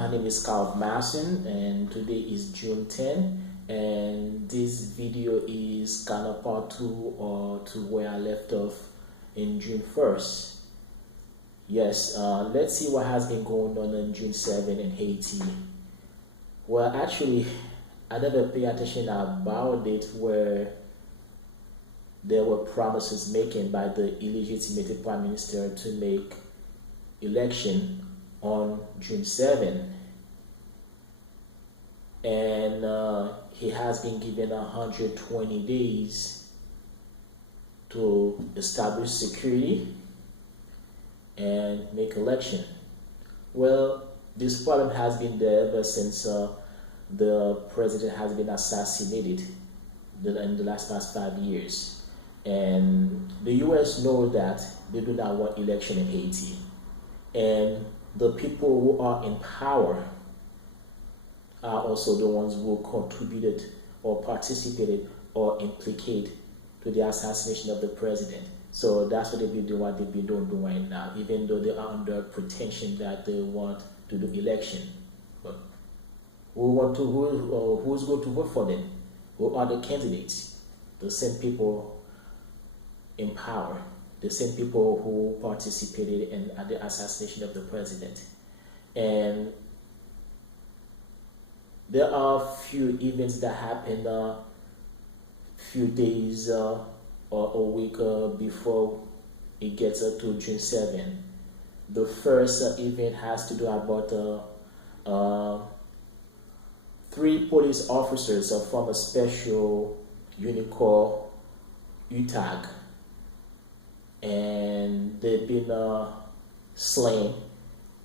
My name is Carl Masson, and today is June 10, and this video is kind of part 2 or to where I left off in June 1st. Yes, let's see what has been going on June 7 in Haiti. Well, actually, I never pay attention about it where there were promises making by the illegitimate prime minister to make election on June 7, and he has been given 120 days to establish security and make election. Well, this problem has been there ever since the president has been assassinated in the past 5 years, and the U.S. know that they do not want election in Haiti, and the people who are in power are also the ones who contributed or participated or implicated to the assassination of the president. So that's what they've been doing, what they've been doing right now, even though they are under pretension that they want to do election. But who's going to vote for them? Who are the candidates? The same people in power, the same people who participated in the assassination of the president. And there are a few events that happened a few days or a week before it gets to June 7. The first event has to do about 3 police officers from a special unit called UTAG, and they've been slain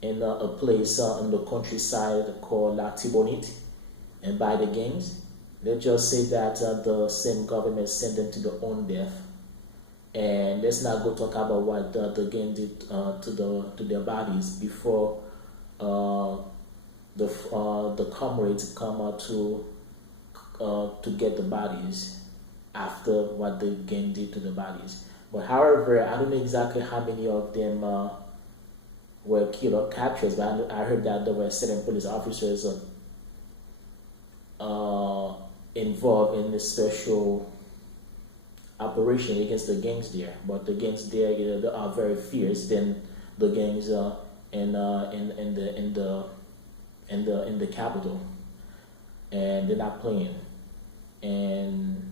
in a place in the countryside called La Tibonite, and by the gangs. They just say that the same government sent them to their own death. And let's not go talk about what the gang did to their bodies before the comrades come out to get the bodies after what the gang did to the bodies. But however, I don't know exactly how many of them were killed or captured, but I heard that there were 7 police officers involved in this special operation against the gangs there. But the gangs there, they are very fierce than the gangs in the capital, and they're not playing. And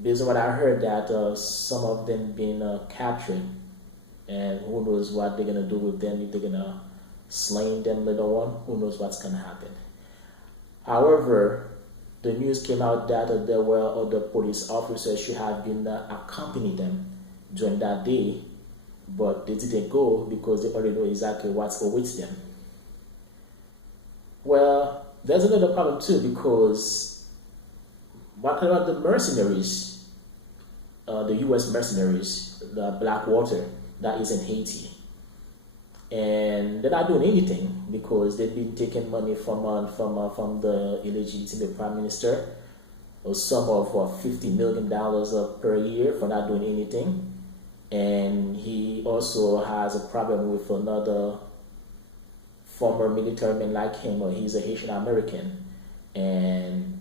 based on what I heard, that some of them been captured, and who knows what they're gonna do with them, if they're gonna slay them later on, who knows what's gonna happen. However, the news came out that there were other police officers who had been accompanying them during that day, but they didn't go because they already know exactly what awaits them. Well, there's another problem too, because what about the mercenaries, the U.S. mercenaries, the Blackwater that is in Haiti? And they're not doing anything because they've been taking money from the illegitimate prime minister, a sum of $50 million per year for not doing anything. And he also has a problem with another former military man like him. He's a Haitian American, and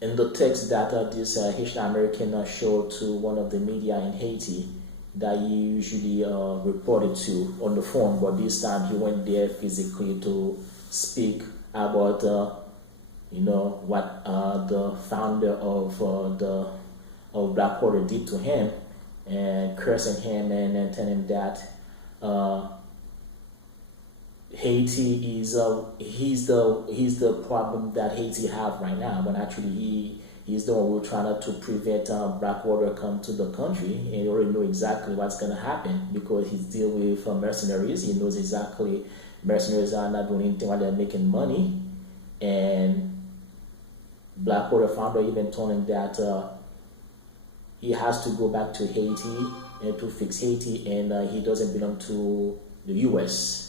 in the text that this Haitian American showed to one of the media in Haiti that he usually reported to on the phone, but this time he went there physically to speak about what the founder of Blackwater did to him, and cursing him and telling him that Haiti is he's the problem that Haiti have right now, when actually he's the one who's trying to prevent Blackwater come to the country, and he already know exactly what's going to happen because he's dealing with mercenaries. He knows exactly mercenaries are not doing anything while they're making money, and Blackwater founder even told him that he has to go back to Haiti and to fix Haiti, and he doesn't belong to the U.S.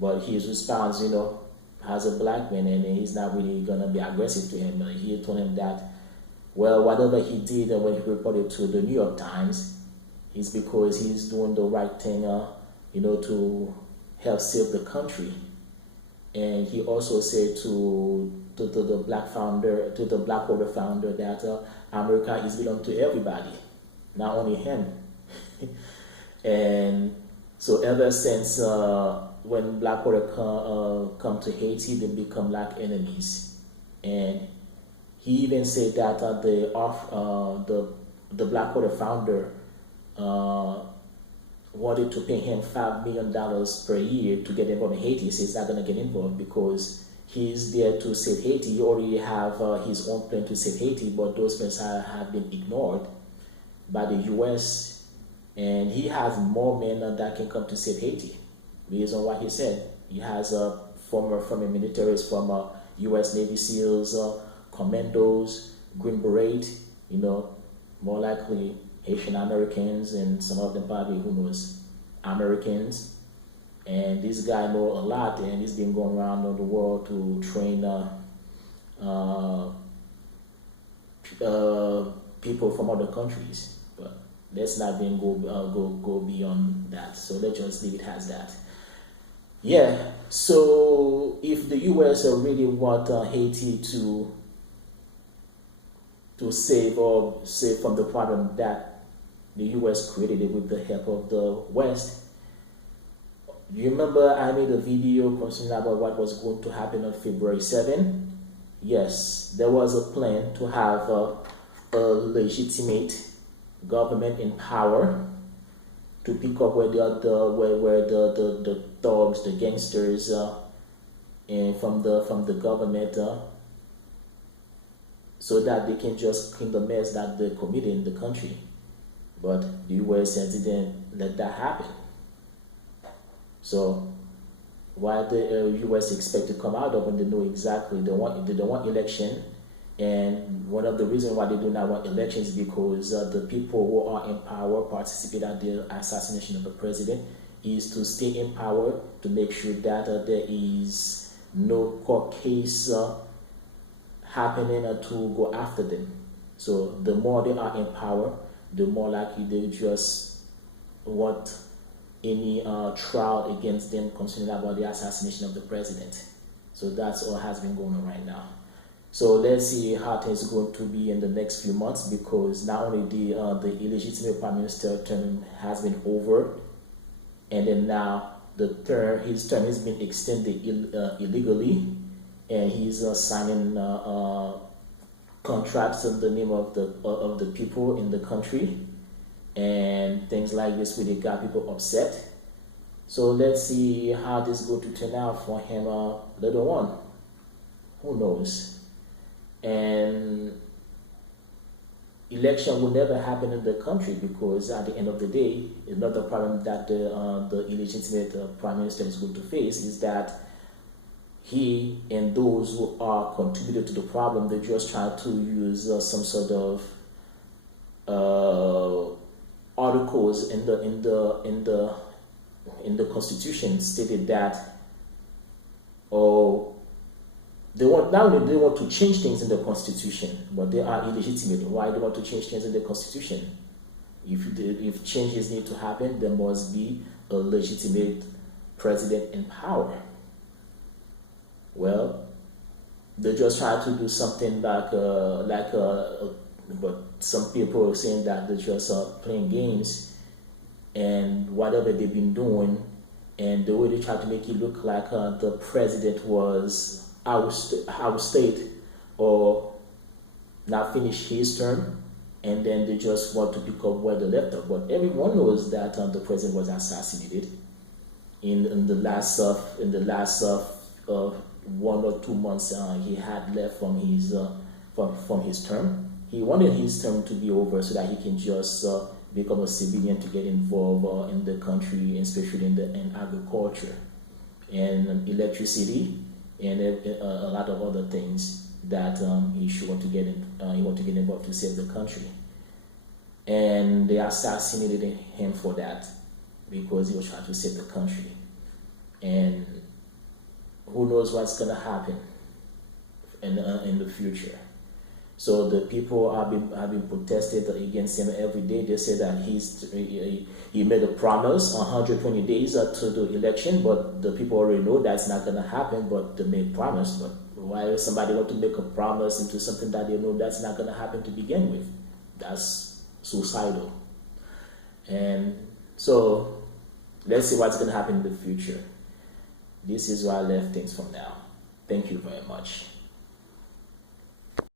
But his response, as a black man, and he's not really going to be aggressive to him. He told him that, well, whatever he did when he reported to the New York Times is because he's doing the right thing to help save the country. And he also said to the Blackwater founder that America is belong to everybody, not only him. And so ever since when Blackwater come to Haiti, they become like enemies. And he even said that the Blackwater founder wanted to pay him $5 million per year to get involved in Haiti. He says he's not going to get involved because he's there to save Haiti. He already have his own plan to save Haiti, but those plans have been ignored by the U.S. And he has more men that can come to save Haiti. Based on what he said, he has former militaries from U.S. Navy SEALs, commandos, Green Beret, more likely Haitian Americans, and some of them probably, who knows, Americans. And this guy know a lot, and he's been going around the world to train people from other countries. But let's not even go beyond that. So let's just leave it as that. Yeah. So if the U.S. really want Haiti to save from the problem that the U.S. created it with the help of the West. Do you remember I made a video concerning about what was going to happen on February 7? Yes, there was a plan to have a legitimate government in power to pick up where the thugs, the gangsters, and from the government, so that they can just clean the mess that they committed in the country. But the U.S. didn't let that happen. So what the U.S. expect to come out of when they know exactly they don't want election, and one of the reasons why they do not want elections is because the people who are in power participate in the assassination of the president is to stay in power to make sure that there is no court case happening to go after them. So the more they are in power, the more likely they just want any trial against them concerning about the assassination of the president. So that's all has been going on right now. So let's see how things are going to be in the next few months, because not only the illegitimate prime minister term has been over, and then now his term has been extended illegally, and he's signing contracts in the name of the people in the country, and things like this really got people upset. So let's see how this is going to turn out for him later on. Who knows? And election will never happen in the country, because at the end of the day, another problem that the illegitimate prime minister is going to face is that he and those who are contributed to the problem, they just try to use some sort of articles in the Constitution stated that they want to change things in the Constitution, but they are illegitimate. Why they want to change things in the Constitution? If changes need to happen, there must be a legitimate president in power. Well, they just try to do something but some people are saying that they're just playing games, and whatever they've been doing, and the way they try to make it look like the president was ousted or not finished his term, and then they just want to pick up where they left off. But everyone knows that the president was assassinated in the last 1 or 2 months he had left from his term. He wanted his term to be over so that he can just become a civilian to get involved in the country, especially in agriculture and electricity and a lot of other things that he want to get involved to save the country. And they assassinated him for that because he was trying to save the country. And who knows what's going to happen in the future. So the people have been protested against him every day. They say that he made a promise 120 days to the election, but the people already know that's not going to happen. But they made promise. But why would somebody want to make a promise into something that they know that's not going to happen to begin with? That's suicidal. And so let's see what's going to happen in the future. This is where I left things for now. Thank you very much.